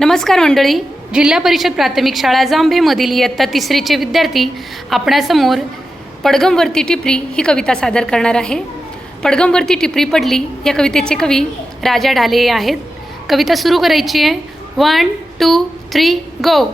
नमस्कार मंडळी, जिल्हा परिषद प्राथमिक शाळा जांभेमधील इयत्ता तिसरीचे विद्यार्थी आपणासमोर पडगमवरती टिपरी ही कविता सादर करणार आहे। पडगमवरती टिपरी पडली या कवितेचे कवी राजा ढाले आहेत। कविता सुरू करायची आहे। 1 2 3 गो।